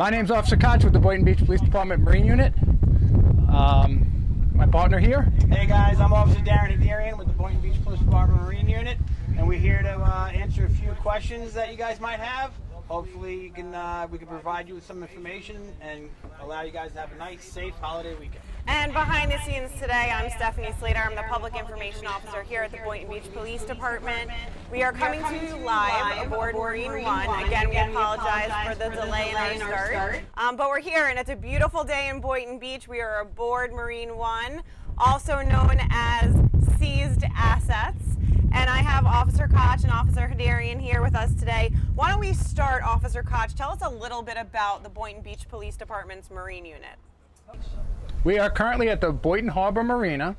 My name's Officer Koch with the Boynton Beach Police Department Marine Unit. My partner here. Hey guys, I'm Officer Darin Hederian with the Boynton Beach Police Department Marine Unit, and we're here to answer a few questions that you guys might have. Hopefully we can provide you with some information and allow you guys to have a nice, safe holiday weekend. And behind the scenes today, I'm Stephanie Slater. I'm the Public Information Officer here at the Boynton Beach Police Department. We are coming to you live aboard Marine One. Again, we apologize for the delay in our start. But we're here, and it's a beautiful day in Boynton Beach. We are aboard Marine One, also known as Seized Assets. And I have Officer Koch and Officer Hederian here with us today. Why don't we start, Officer Koch? Tell us a little bit about the Boynton Beach Police Department's Marine Unit. We are currently at the Boynton Harbor Marina,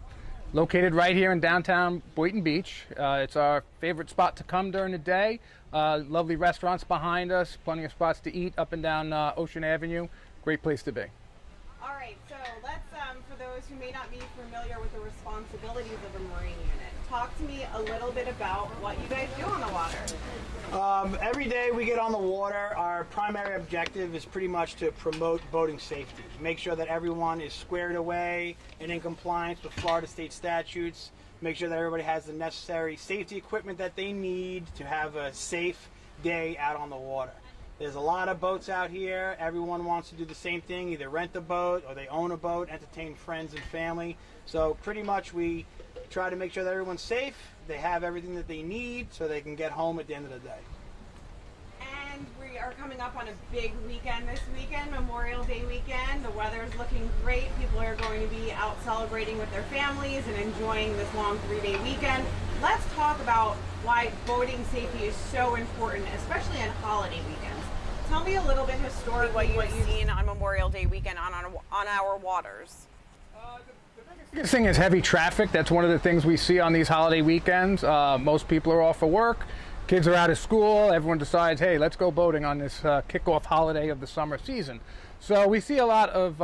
located right here in downtown Boynton Beach. It's our favorite spot to come during the day. Lovely restaurants behind us, plenty of spots to eat up and down Ocean Avenue. Great place to be. All right, so let's, for those who may not be familiar with the responsibilities of a Marine Unit, talk to me a little bit about what you guys do on the water. Every day we get on the water, our primary objective is pretty much to promote boating safety. Make sure that everyone is squared away and in compliance with Florida state statutes. Make sure that everybody has the necessary safety equipment that they need to have a safe day out on the water. There's a lot of boats out here. Everyone wants to do the same thing, either rent a boat or they own a boat, entertain friends and family. So pretty much we try to make sure that everyone's safe, they have everything that they need so they can get home at the end of the day. And we are coming up on a big weekend this weekend, Memorial Day weekend. The weather is looking great. People are going to be out celebrating with their families and enjoying this long 3-day weekend. Let's talk about why boating safety is so important, especially on holiday weekends. Tell me a little bit historically what you've seen on Memorial Day weekend on our waters. The biggest thing is heavy traffic. That's one of the things we see on these holiday weekends. Most people are off for work. Kids are out of school. Everyone decides, hey, let's go boating on this kickoff holiday of the summer season. So we see a lot of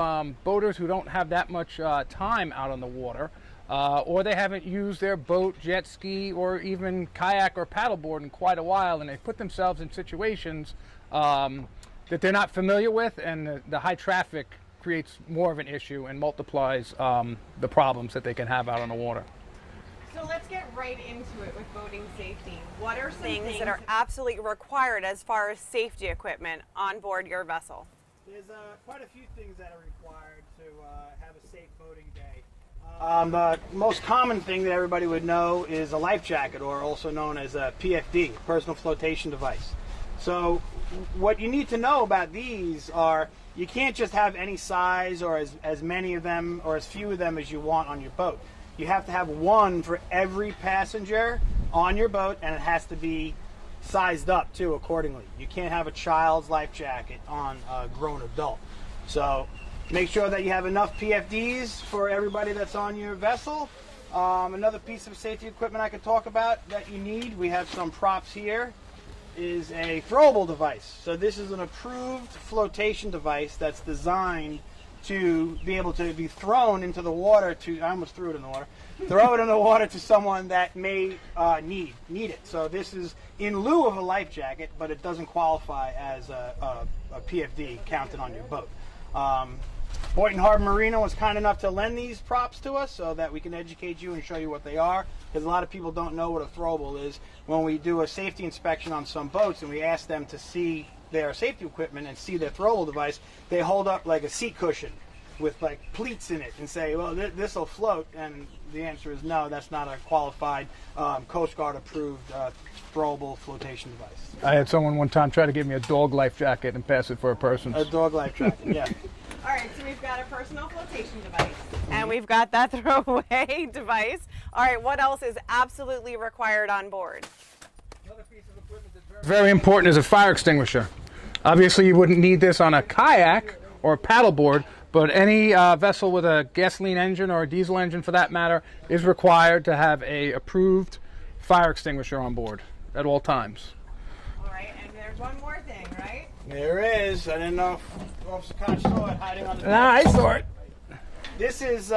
boaters who don't have that much time out on the water, or they haven't used their boat, jet ski, or even kayak or paddleboard in quite a while, and they put themselves in situations that they're not familiar with, and the high traffic creates more of an issue and multiplies the problems that they can have out on the water. So let's get right into it with boating safety. What are some things that are absolutely required as far as safety equipment on board your vessel? There's quite a few things that are required to have a safe boating day. The most common thing that everybody would know is a life jacket, or also known as a PFD, personal flotation device. So what you need to know about these are you can't just have any size or as many of them or as few of them as you want on your boat. You have to have one for every passenger on your boat, and it has to be sized up too accordingly. You can't have a child's life jacket on a grown adult. So make sure that you have enough PFDs for everybody that's on your vessel. Another piece of safety equipment I could talk about that you need, we have some props here, is a throwable device. So this is an approved flotation device that's designed to be able to be thrown into the water I almost threw it in the water. Throw it in the water to someone that may need it. So this is in lieu of a life jacket, but it doesn't qualify as a PFD counted on your boat. Boynton Harbor Marina was kind enough to lend these props to us so that we can educate you and show you what they are, because a lot of people don't know what a throwable is. When we do a safety inspection on some boats and we ask them to see their safety equipment and see their throwable device, they hold up like a seat cushion with like pleats in it and say, well, this will float, and the answer is no, that's not a qualified Coast Guard approved throwable flotation device. I had someone one time try to give me a dog life jacket and pass it for a person's. A dog life jacket, yeah. All right, so we've got a personal flotation device, and we've got that throwaway device. All right, what else is absolutely required on board? Another piece of equipment that's very important is a fire extinguisher. Obviously, you wouldn't need this on a kayak or a paddleboard, but any vessel with a gasoline engine or a diesel engine, for that matter, is required to have a approved fire extinguisher on board at all times. All right, and there's one more thing, right? There is. I didn't know if Officer Koch saw it hiding on the Nah, I saw it. This is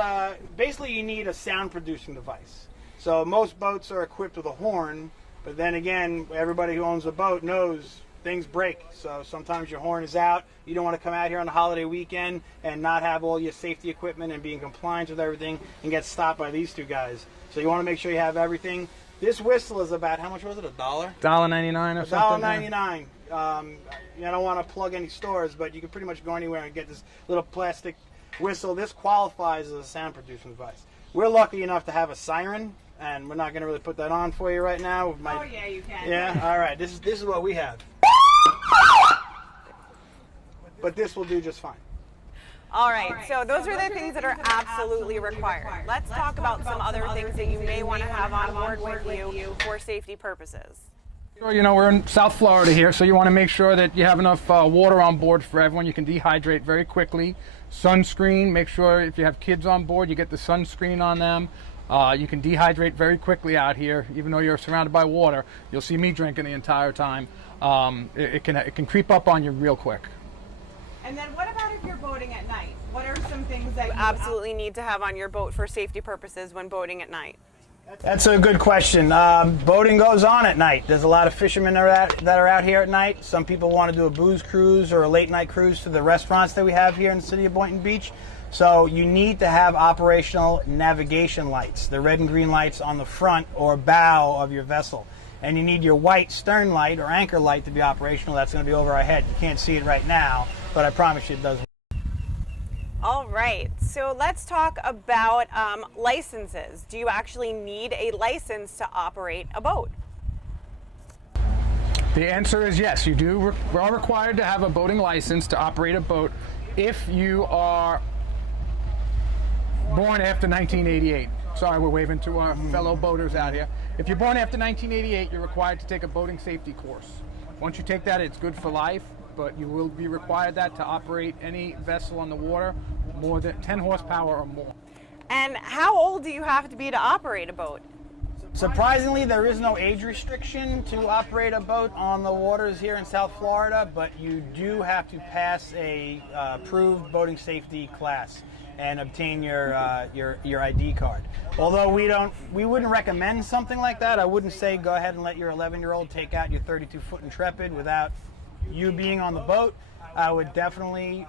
basically you need a sound producing device. So most boats are equipped with a horn, but then again, everybody who owns a boat knows things break. So sometimes your horn is out. You don't want to come out here on the holiday weekend and not have all your safety equipment and be in compliance with everything and get stopped by these two guys. So you want to make sure you have everything. This whistle is about, how much was it, $1? $1.99 or something? $1.99. I don't want to plug any stores, but you can pretty much go anywhere and get this little plastic whistle. This qualifies as a sound producing device. We're lucky enough to have a siren, and we're not going to really put that on for you right now. Oh yeah, you can. Yeah, all right. This is what we have. But this will do just fine. All right, so those are the things that are absolutely required. Let's talk about some other things that you may want to have on board with you for safety purposes. We're in South Florida here, so you want to make sure that you have enough water on board for everyone. You can dehydrate very quickly. Sunscreen, make sure if you have kids on board, you get the sunscreen on them. You can dehydrate very quickly out here, even though you're surrounded by water. You'll see me drinking the entire time. It can creep up on you real quick. And then what about if you're boating at night? What are some things that you absolutely need to have on your boat for safety purposes when boating at night? That's a good question. Boating goes on at night. There's a lot of fishermen that are out here at night. Some people want to do a booze cruise or a late night cruise to the restaurants that we have here in the city of Boynton Beach. So you need to have operational navigation lights, the red and green lights on the front or bow of your vessel. And you need your white stern light or anchor light to be operational. That's going to be over our head. You can't see it right now, but I promise you it does. All right, so let's talk about licenses. Do you actually need a license to operate a boat? The answer is yes, you do. We're all required to have a boating license to operate a boat if you are born after 1988. Sorry, we're waving to our fellow boaters out here. If you're born after 1988, you're required to take a boating safety course. Once you take that, it's good for life, but you will be required that to operate any vessel on the water more than 10 horsepower or more. And how old do you have to be to operate a boat? Surprisingly, there is no age restriction to operate a boat on the waters here in South Florida, but you do have to pass a approved boating safety class and obtain your ID card. Although we wouldn't recommend something like that. I wouldn't say go ahead and let your 11-year-old take out your 32-foot Intrepid without you being on the boat. I would definitely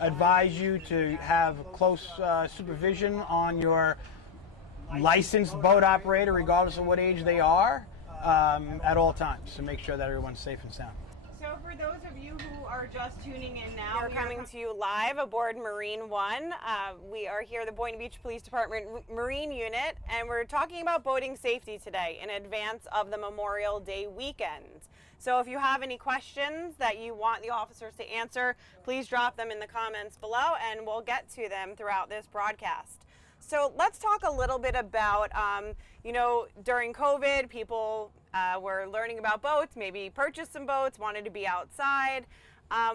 advise you to have close supervision on your licensed boat operator, regardless of what age they are, at all times, to make sure that everyone's safe and sound. So for those of you who are just tuning in now, we're coming to you live aboard Marine One. We are here at the Boynton Beach Police Department Marine Unit, and we're talking about boating safety today in advance of the Memorial Day weekend. So if you have any questions that you want the officers to answer, please drop them in the comments below, and we'll get to them throughout this broadcast. So let's talk a little bit about, during COVID, people were learning about boats, maybe purchased some boats, wanted to be outside.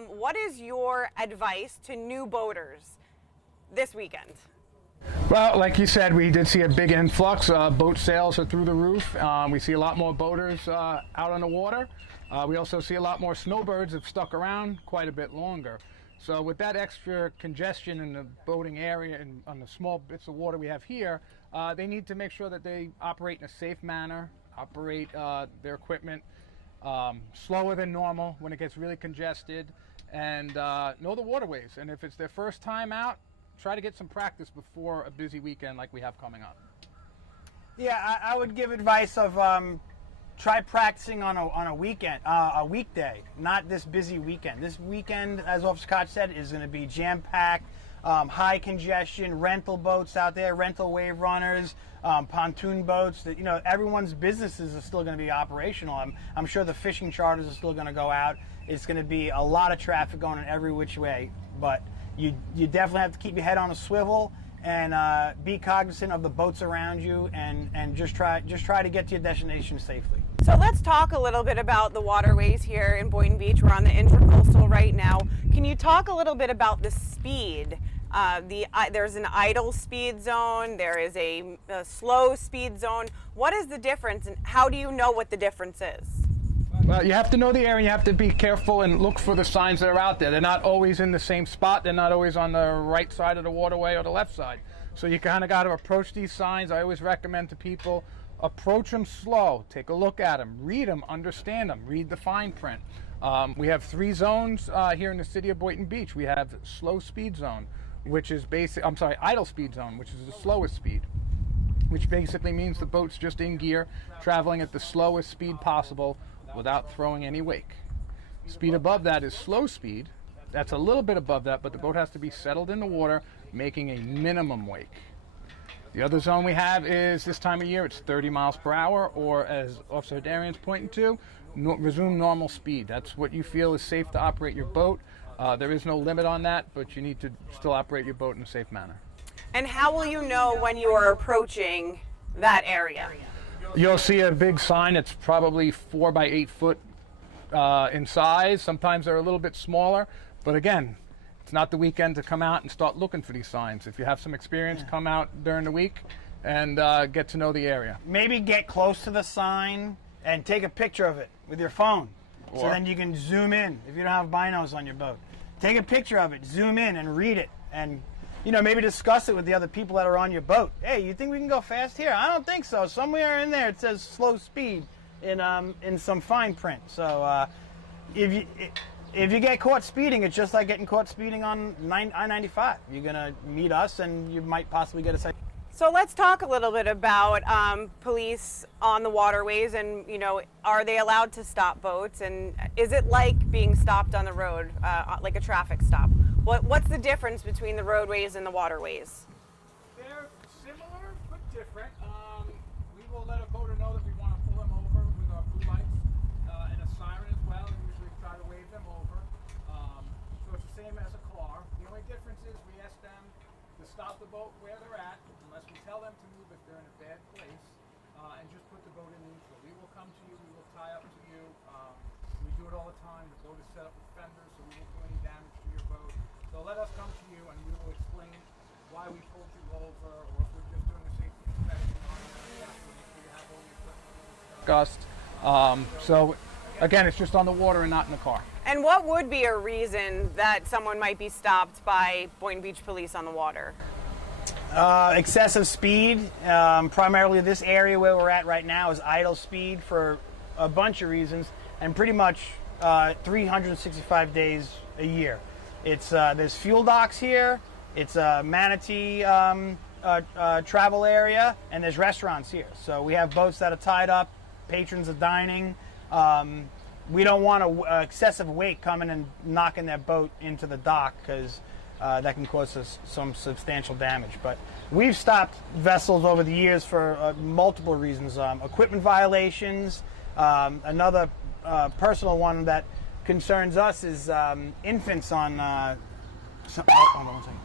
What is your advice to new boaters this weekend? Well, like you said, we did see a big influx. Boat sales are through the roof. We see a lot more boaters out on the water. We also see a lot more snowbirds have stuck around quite a bit longer. So with that extra congestion in the boating area and on the small bits of water we have here, they need to make sure that they operate in a safe manner, operate their equipment slower than normal when it gets really congested, and know the waterways. And if it's their first time out, try to get some practice before a busy weekend like we have coming up. Yeah, I would give advice of try practicing on a weekend, a weekday, not this busy weekend. This weekend, as Officer Koch said, is going to be jam-packed, high congestion, rental boats out there, rental wave runners, pontoon boats. That everyone's businesses are still going to be operational. I'm sure the fishing charters are still going to go out. It's going to be a lot of traffic going in every which way, but you definitely have to keep your head on a swivel and be cognizant of the boats around you, and just try to get to your destination safely. So let's talk a little bit about the waterways here in Boynton Beach. We're on the Intracoastal right now. Can you talk a little bit about the speed? There's an idle speed zone, there is a slow speed zone. What is the difference, and how do you know what the difference is? Well, you have to know the area, you have to be careful and look for the signs that are out there. They're not always in the same spot, they're not always on the right side of the waterway or the left side. So you kind of got to approach these signs. I always recommend to people, Approach them slow. Take a look at them. Read them. Understand them. Read the fine print. We have 3 zones here in the city of Boynton Beach. We have slow speed zone, which is idle speed zone, which is the slowest speed, which basically means the boat's just in gear, traveling at the slowest speed possible without throwing any wake. Speed above that is slow speed. That's a little bit above that, but the boat has to be settled in the water, making a minimum wake. The other zone we have is, this time of year, it's 30 miles per hour, or as Officer Hederian's pointing to, resume normal speed. That's what you feel is safe to operate your boat. There is no limit on that, but you need to still operate your boat in a safe manner. And how will you know when you are approaching that area? You'll see a big sign. It's probably 4 by 8 foot in size. Sometimes they're a little bit smaller, but again, it's not the weekend to come out and start looking for these signs. If you have some experience, come out during the week and get to know the area. Maybe get close to the sign and take a picture of it with your phone. So then you can zoom in if you don't have binos on your boat. Take a picture of it, zoom in and read it, and maybe discuss it with the other people that are on your boat. Hey, you think we can go fast here? I don't think so. Somewhere in there it says slow speed in some fine print. So if you get caught speeding, it's just like getting caught speeding on I-95. You're going to meet us and you might possibly get a citation. So let's talk a little bit about police on the waterways, and are they allowed to stop boats, and is it like being stopped on the road, like a traffic stop? What's the difference between the roadways and the waterways? They're similar but different. We will let a boater know that we want to pull them over with our blue lights and a siren as well, and usually try to wave them over. So it's the same as a car. The only difference is we ask them to stop the boat where they're at, unless we tell them to move if they're in a bad place, and just put the boat in neutral. We will come to you, we will tie up to you. We do it all the time. The boat is set up with fenders, so we won't do any damage to your boat. So let us come to you and we will explain why we pulled you over, or if we're just doing a safety inspection on you, you have all the equipment discussed. So again, it's just on the water and not in the car. And what would be a reason that someone might be stopped by Boynton Beach Police on the water? Excessive speed. Primarily this area where we're at right now is idle speed for a bunch of reasons, and pretty much 365 days a year. It's there's fuel docks here, it's a Manatee travel area, and there's restaurants here. So we have boats that are tied up, patrons are dining. We don't want an excessive weight coming and knocking their boat into the dock, because that can cause us some substantial damage. But we've stopped vessels over the years for multiple reasons. Equipment violations. Another personal one that concerns us is infants on... hold on one second.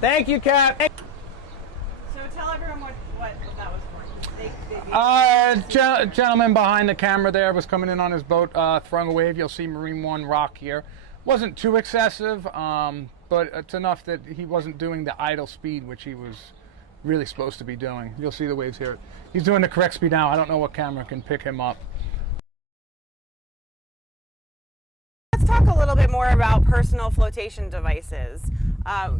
Thank you, Cap. So tell everyone what that was for. Gentleman behind the camera there was coming in on his boat, throwing a wave. You'll see Marine One rock here. Wasn't too excessive, but it's enough that he wasn't doing the idle speed, which he was really supposed to be doing. You'll see the waves here. He's doing the correct speed now. I don't know what camera can pick him up. Let's talk a little bit more about personal flotation devices.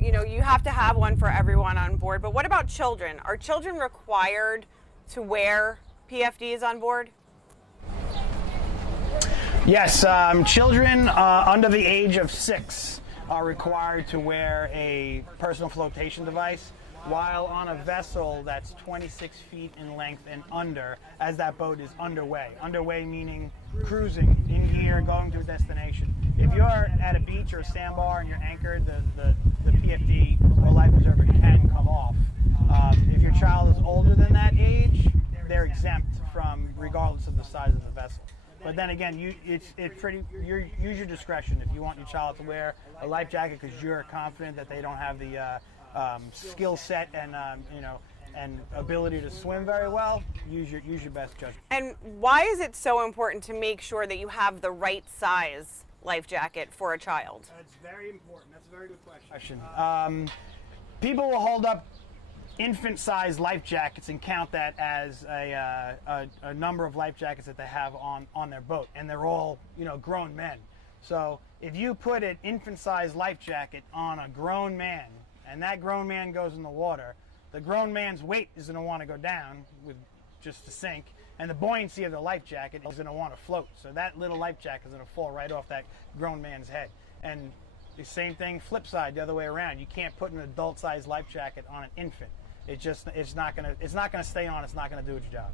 You have to have one for everyone on board, but what about children? Are children required to wear PFDs on board? Yes, children under the age of 6 are required to wear a personal flotation device, while on a vessel that's 26 feet in length and under, as that boat is underway. Underway meaning cruising, in gear, going to a destination. If you're at a beach or a sandbar and you're anchored, the PFD or life preserver can come off. If your child is older than that age, they're exempt from, regardless of the size of the vessel. But then again, use your discretion. If you want your child to wear a life jacket because you're confident that they don't have the skill set and ability to swim very well, use your best judgment. And why is it so important to make sure that you have the right size life jacket for a child? That's very important. That's a very good question. People will hold up infant-sized life jackets and count that as a number of life jackets that they have on their boat, and they're all grown men. So if you put an infant-sized life jacket on a grown man, and that grown man goes in the water, the grown man's weight is going to want to go down with just to sink, and the buoyancy of the life jacket is going to want to float. So that little life jacket is going to fall right off that grown man's head. And the same thing, flip side, the other way around. You can't put an adult-sized life jacket on an infant. It's not going to stay on. It's not going to do its job.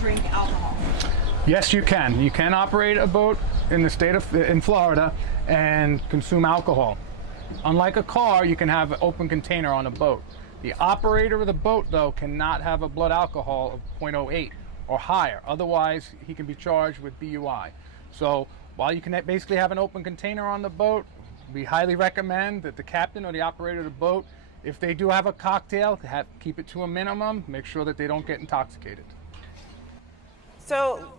Drink alcohol. Yes, you can. You can operate a boat in the state of in Florida and consume alcohol. Unlike a car, you can have an open container on a boat. The operator of the boat, though, cannot have a blood alcohol of 0.08 or higher. Otherwise, he can be charged with DUI. So while you can basically have an open container on the boat, we highly recommend that the captain or the operator of the boat, if they do have a cocktail, keep it to a minimum. Make sure that they don't get intoxicated. So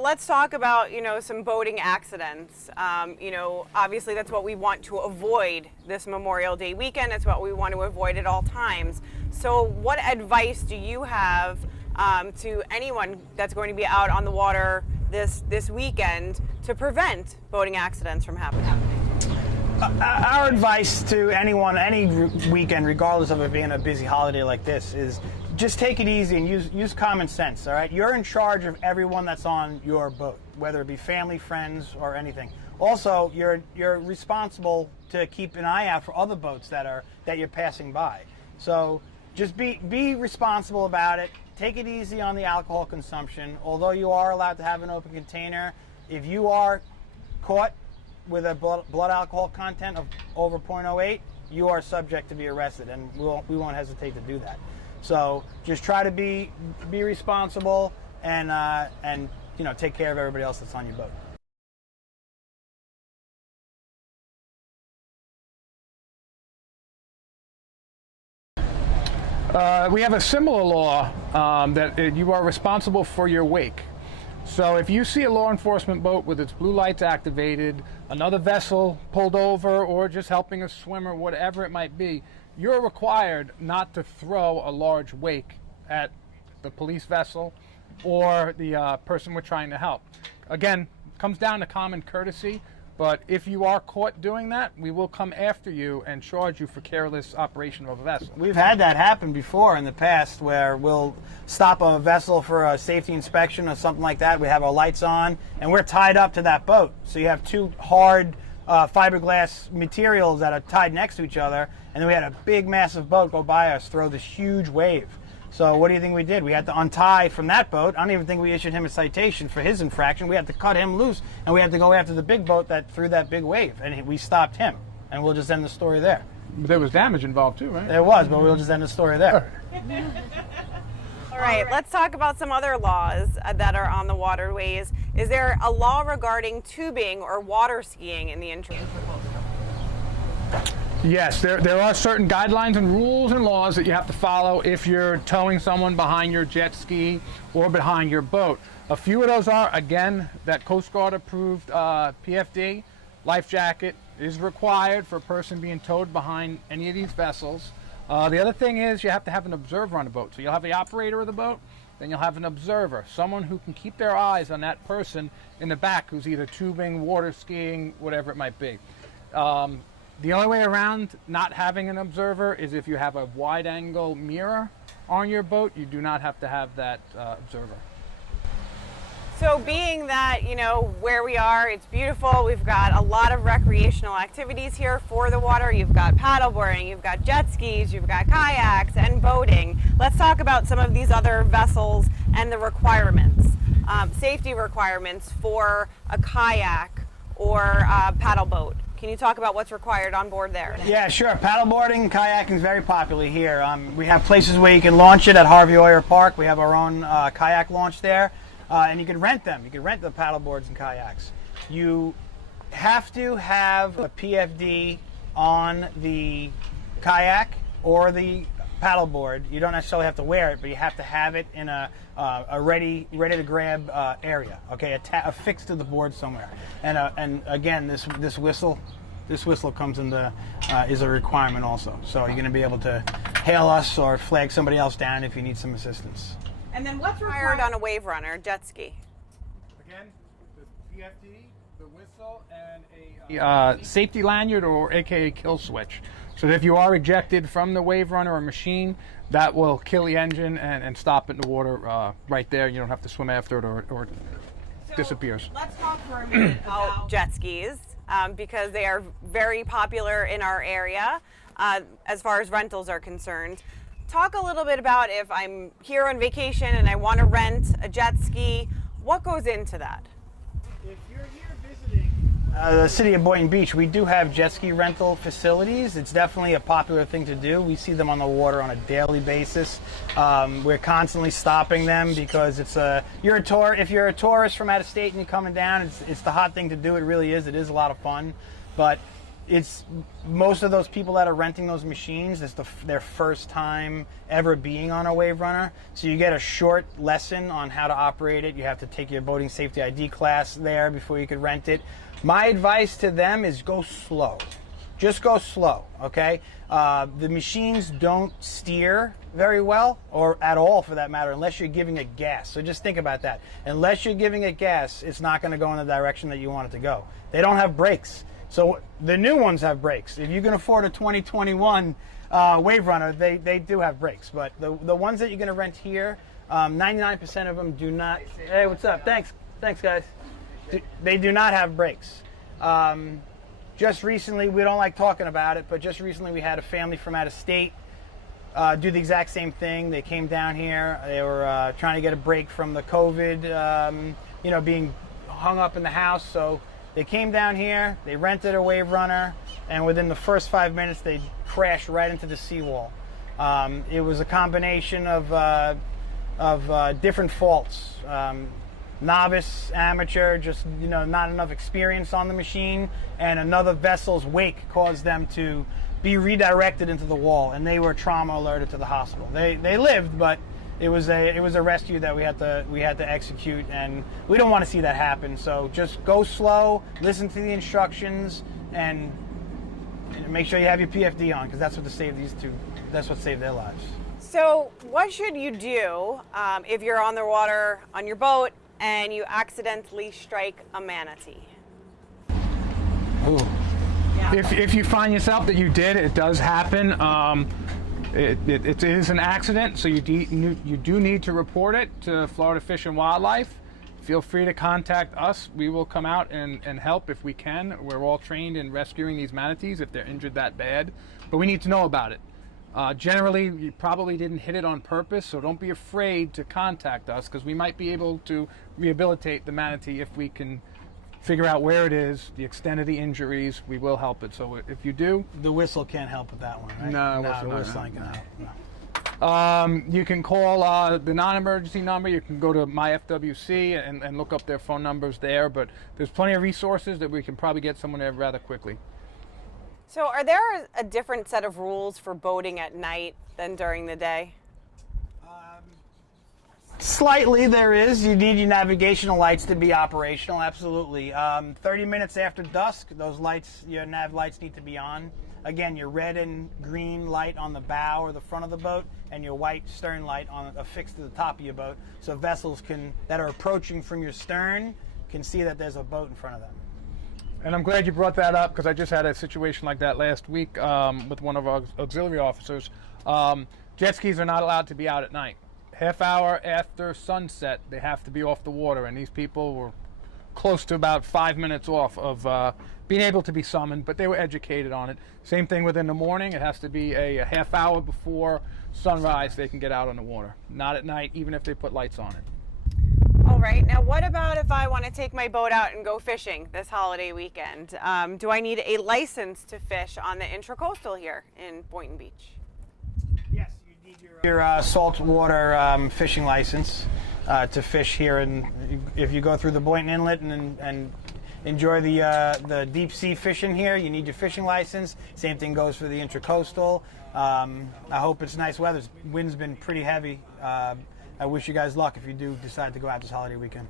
let's talk about, some boating accidents. Obviously that's what we want to avoid this Memorial Day weekend. It's what we want to avoid at all times. So what advice do you have to anyone that's going to be out on the water this weekend to prevent boating accidents from happening? Our advice to anyone, any weekend, regardless of it being a busy holiday like this, is just take it easy and use common sense, all right? You're in charge of everyone that's on your boat, whether it be family, friends, or anything. Also, you're responsible to keep an eye out for other boats that you're passing by. So just be responsible about it. Take it easy on the alcohol consumption. Although you are allowed to have an open container, if you are caught with a blood alcohol content of over 0.08, you are subject to be arrested, and we won't hesitate to do that. So just try to be responsible and take care of everybody else that's on your boat. We have a similar law that you are responsible for your wake. So if you see a law enforcement boat with its blue lights activated, another vessel pulled over, or just helping a swimmer, whatever it might be, you're required not to throw a large wake at the police vessel or the person we're trying to help. Again, it comes down to common courtesy, but if you are caught doing that, we will come after you and charge you for careless operation of a vessel. We've had that happen before in the past, where we'll stop a vessel for a safety inspection or something like that. We have our lights on and we're tied up to that boat. So you have two hard fiberglass materials that are tied next to each other, and then we had a big massive boat go by us, throw this huge wave. So what do you think we did? We had to untie from that boat. I don't even think we issued him a citation for his infraction. We had to cut him loose, and we had to go after the big boat that threw that big wave, and we stopped him. And we'll just end the story there. But there was damage involved too, right? There was, but we'll just end the story there. All right, let's talk about some other laws that are on the waterways. Is there a law regarding tubing or water skiing in the interior? Yes, there are certain guidelines and rules and laws that you have to follow if you're towing someone behind your jet ski or behind your boat. A few of those are, again, that Coast Guard approved PFD, life jacket is required for a person being towed behind any of these vessels. The other thing is you have to have an observer on the boat. So you'll have the operator of the boat, then you'll have an observer, someone who can keep their eyes on that person in the back who's either tubing, water skiing, whatever it might be. The only way around not having an observer is if you have a wide-angle mirror on your boat. You do not have to have that observer. So being that, where we are, it's beautiful. We've got a lot of recreational activities here for the water. You've got paddleboarding, you've got jet skis, you've got kayaks and boating. Let's talk about some of these other vessels and the requirements, safety requirements for a kayak or a paddle boat. Can you talk about what's required on board there? Yeah, sure. Paddleboarding and kayaking is very popular here. We have places where you can launch it at Harvey Oyer Park. We have our own kayak launch there. And you can rent them. You can rent the paddleboards and kayaks. You have to have a PFD on the kayak or the paddleboard. You don't necessarily have to wear it, but you have to have it in a ready to grab area. Okay, affixed to the board somewhere. And again, this whistle this whistle comes into is a requirement also. So you're going to be able to hail us or flag somebody else down if you need some assistance. And then what's required on a wave runner jet ski? Again, the PFD, the whistle, and a safety lanyard, or AKA kill switch. So that if you are ejected from the wave runner or machine, that will kill the engine and stop it in the water right there. You don't have to swim after it or it disappears. Let's talk for a minute about jet skis because they are very popular in our area as far as rentals are concerned. Talk a little bit about if I'm here on vacation and I want to rent a jet ski, what goes into that? If you're here visiting the city of Boynton Beach, we do have jet ski rental facilities. It's definitely a popular thing to do. We see them on the water on a daily basis. We're constantly stopping them because it's if you're a tourist from out of state and you're coming down, it's the hot thing to do. It really is. It is a lot of fun, but it's most of those people that are renting those machines, it's their first time ever being on a wave runner. So you get a short lesson on how to operate it. You have to take your boating safety ID class there before you could rent it. My advice to them is go slow. Just go slow, okay? The machines don't steer very well, or at all for that matter, unless you're giving it gas. So just think about that. Unless you're giving it gas, it's not going to go in the direction that you want it to go. They don't have brakes. So the new ones have brakes. If you can afford a 2021 wave runner, they do have brakes. But the ones that you're going to rent here, 99% of them do not. Hey, what's up? Thanks guys. They do not have brakes. Just recently, we don't like talking about it, but just recently we had a family from out of state do the exact same thing. They came down here. They were trying to get a break from the COVID, being hung up in the house. So they came down here, they rented a wave runner, and within the first 5 minutes, they crashed right into the seawall. It was a combination of different faults. Novice, amateur, just not enough experience on the machine, and another vessel's wake caused them to be redirected into the wall, and they were trauma alerted to the hospital. They lived, but it was a rescue that we had to execute, and we don't want to see that happen. So just go slow, listen to the instructions, and make sure you have your PFD on, because that's what saved these two. That's what saved their lives. So what should you do if you're on the water on your boat and you accidentally strike a manatee? Ooh. Yeah. If you find yourself that you did, it does happen. It is an accident, so you do need to report it to Florida Fish and Wildlife. Feel free to contact us. We will come out and help if we can. We're all trained in rescuing these manatees if they're injured that bad, but we need to know about it. Generally, you probably didn't hit it on purpose, so don't be afraid to contact us, because we might be able to rehabilitate the manatee if we can figure out where it is, the extent of the injuries. We will help it. So if you do, the whistle can't help with that one, right? No, the whistle ain't gonna help. No. You can call the non-emergency number. You can go to my FWC and look up their phone numbers there. But there's plenty of resources that we can probably get someone there rather quickly. So are there a different set of rules for boating at night than during the day? Slightly, there is. You need your navigational lights to be operational, absolutely. 30 minutes after dusk, those lights, your nav lights need to be on. Again, your red and green light on the bow or the front of the boat, and your white stern light affixed to the top of your boat, so vessels that are approaching from your stern can see that there's a boat in front of them. And I'm glad you brought that up, because I just had a situation like that last week with one of our auxiliary officers. Jet skis are not allowed to be out at night. Half hour after sunset, they have to be off the water, and these people were close to about 5 minutes off of being able to be summoned, but they were educated on it. Same thing within the morning. It has to be a half hour before sunrise they can get out on the water. Not at night, even if they put lights on it. All right. Now, what about if I want to take my boat out and go fishing this holiday weekend? Do I need a license to fish on the intracoastal here in Boynton Beach? Yes, you need your saltwater fishing license to fish here. And if you go through the Boynton Inlet and enjoy the deep sea fishing here, you need your fishing license. Same thing goes for the intracoastal. I hope it's nice weather. Wind's been pretty heavy. I wish you guys luck if you do decide to go out this holiday weekend.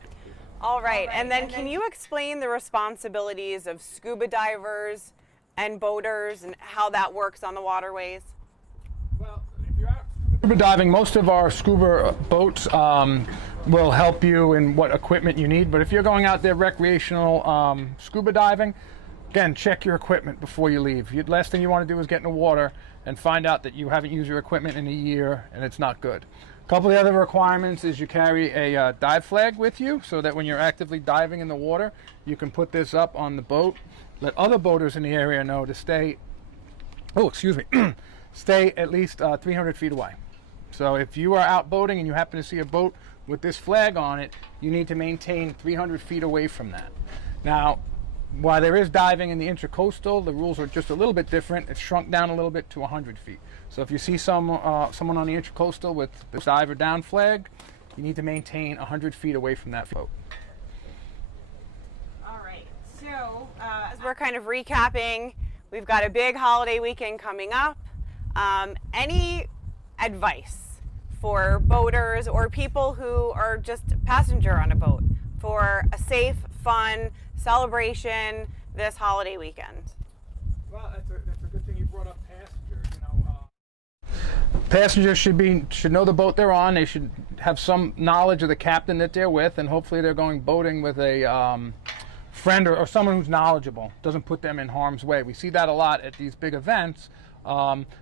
All right. And then can you explain the responsibilities of scuba divers and boaters and how that works on the waterways? Well, if you're out scuba diving, most of our scuba boats will help you in what equipment you need. But if you're going out there recreational scuba diving, again, check your equipment before you leave. The last thing you want to do is get in the water and find out that you haven't used your equipment in a year and it's not good. A couple of the other requirements is you carry a dive flag with you so that when you're actively diving in the water, you can put this up on the boat. Let other boaters in the area know to stay, stay at least 300 feet away. So if you are out boating and you happen to see a boat with this flag on it, you need to maintain 300 feet away from that. Now, while there is diving in the intracoastal, the rules are just a little bit different. It's shrunk down a little bit to 100 feet. So if you see someone on the intracoastal with the dive or down flag, you need to maintain 100 feet away from that boat. All right, so as we're kind of recapping, we've got a big holiday weekend coming up. Any advice for boaters or people who are just passenger on a boat for a safe, fun celebration this holiday weekend? Well, that's a good thing you brought up passengers. Passengers should know the boat they're on. They should have some knowledge of the captain that they're with, and hopefully they're going boating with a friend or someone who's knowledgeable, doesn't put them in harm's way. We see that a lot at these big events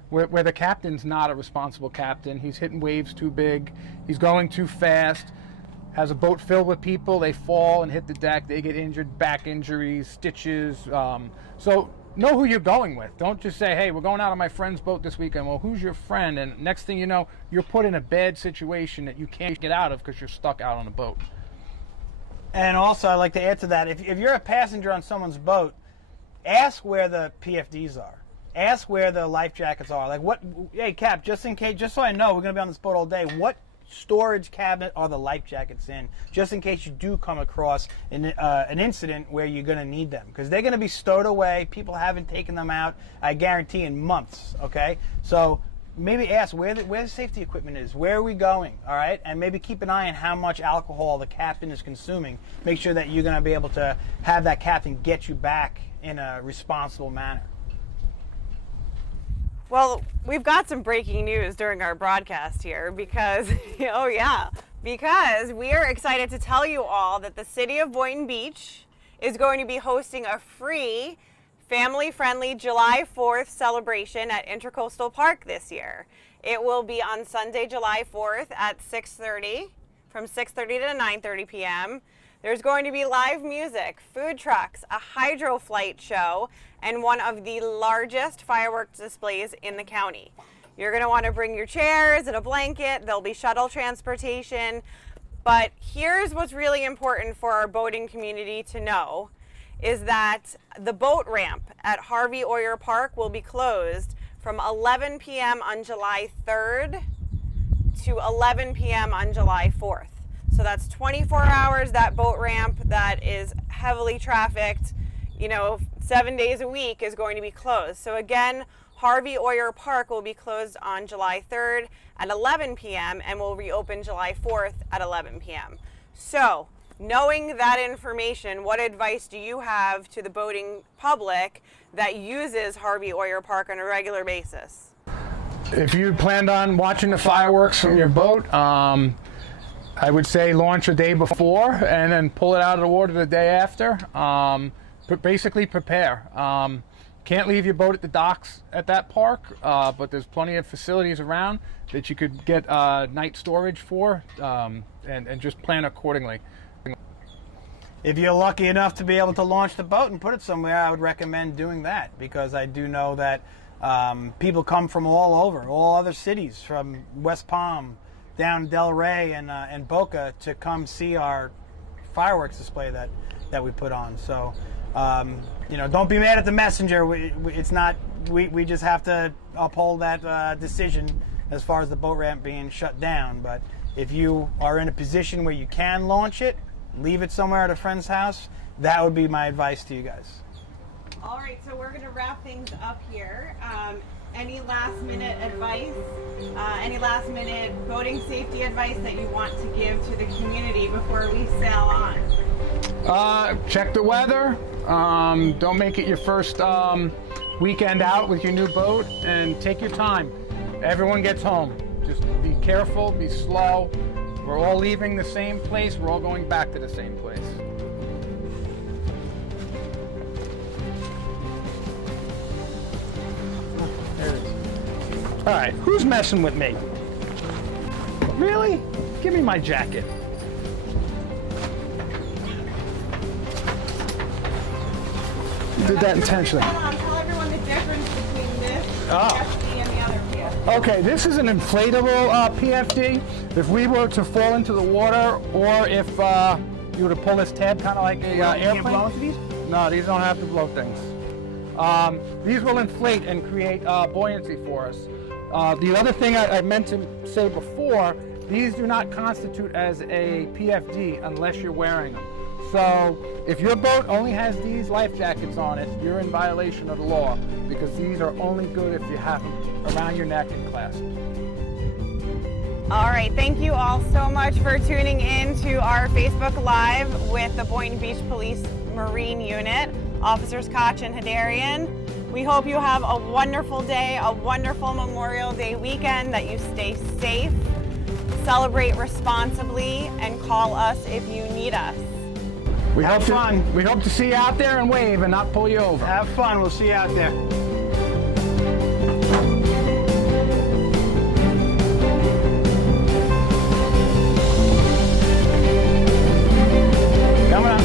where the captain's not a responsible captain. He's hitting waves too big, he's going too fast, has a boat filled with people, they fall and hit the deck, they get injured, back injuries, stitches. So know who you're going with. Don't just say, hey, we're going out on my friend's boat this weekend. Well, who's your friend? And next thing you know, you're put in a bad situation that you can't get out of because you're stuck out on a boat. And also, I'd like to add to that, if you're a passenger on someone's boat, ask where the PFDs are. Ask where the life jackets are. Like, hey, Cap, just in case, just so I know, we're going to be on this boat all day, what storage cabinet are the life jackets in, just in case you do come across an incident where you're going to need them, because they're going to be stowed away. People haven't taken them out, I guarantee, in months. Okay, so maybe ask where the safety equipment is, where are we going, all right, and maybe keep an eye on how much alcohol the captain is consuming. Make sure that you're going to be able to have that captain get you back in a responsible manner. Well, we've got some breaking news during our broadcast here because, because we are excited to tell you all that the city of Boynton Beach is going to be hosting a free, family-friendly July 4th celebration at Intracoastal Park this year. It will be on Sunday, July 4th at 6:30, from 6:30 to 9:30 p.m. There's going to be live music, food trucks, a hydro flight show, and one of the largest fireworks displays in the county. You're going to want to bring your chairs and a blanket. There'll be shuttle transportation. But here's what's really important for our boating community to know is that the boat ramp at Harvey Oyer Park will be closed from 11 p.m. on July 3rd to 11 p.m. on July 4th. So that's 24 hours, that boat ramp that is heavily trafficked, 7 days a week is going to be closed. So again, Harvey Oyer Park will be closed on July 3rd at 11 p.m. and will reopen July 4th at 11 p.m. So knowing that information, what advice do you have to the boating public that uses Harvey Oyer Park on a regular basis? If you planned on watching the fireworks from your boat, I would say launch a day before and then pull it out of the water the day after. But basically prepare. Can't leave your boat at the docks at that park, but there's plenty of facilities around that you could get night storage for, and just plan accordingly. If you're lucky enough to be able to launch the boat and put it somewhere, I would recommend doing that, because I do know that people come from all over, all other cities, from West Palm down Delray and Boca, to come see our fireworks display that we put on. So, don't be mad at the messenger. We just have to uphold that decision as far as the boat ramp being shut down. But if you are in a position where you can launch it, leave it somewhere at a friend's house. That would be my advice to you guys. All right, so we're going to wrap things up here. Any last minute advice, any last minute boating safety advice that you want to give to the community before we sail on? Check the weather. Don't make it your first weekend out with your new boat and take your time. Everyone gets home. Just be careful, be slow. We're all leaving the same place. We're all going back to the same place. There it is. All right, who's messing with me? Really? Give me my jacket. You did that intentionally. Tell everyone the difference between this PFD and the other PFD. Okay, this is an inflatable PFD. If we were to fall into the water, or if you were to pull this tab, kind of like a airplane. Blow into these? No, these don't have to blow things. These will inflate and create buoyancy for us. The other thing I meant to say before, these do not constitute as a PFD unless you're wearing them. So if your boat only has these life jackets on it, you're in violation of the law, because these are only good if you have them around your neck and clasped. All right, thank you all so much for tuning in to our Facebook Live with the Boynton Beach Police Marine Unit, Officers Koch and Hederian. We hope you have a wonderful day, a wonderful Memorial Day weekend, that you stay safe, celebrate responsibly, and call us if you need us. We Have fun. We hope to see you out there and wave and not pull you over. Have fun. We'll see you out there. Coming up.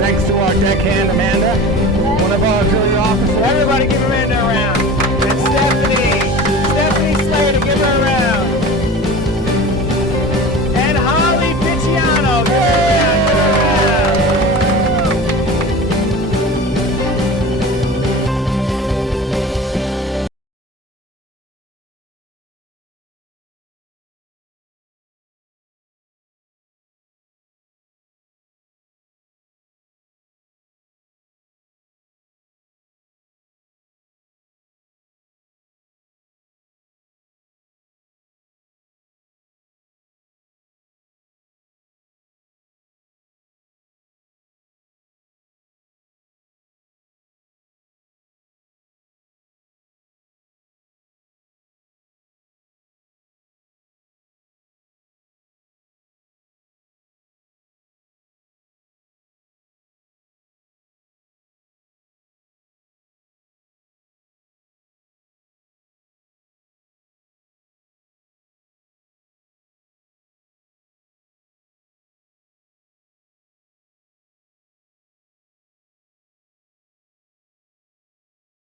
Thanks to our deckhand, Amanda, one of our auxiliary officers. Everybody give Amanda a round. And Stephanie Slater, give her a round.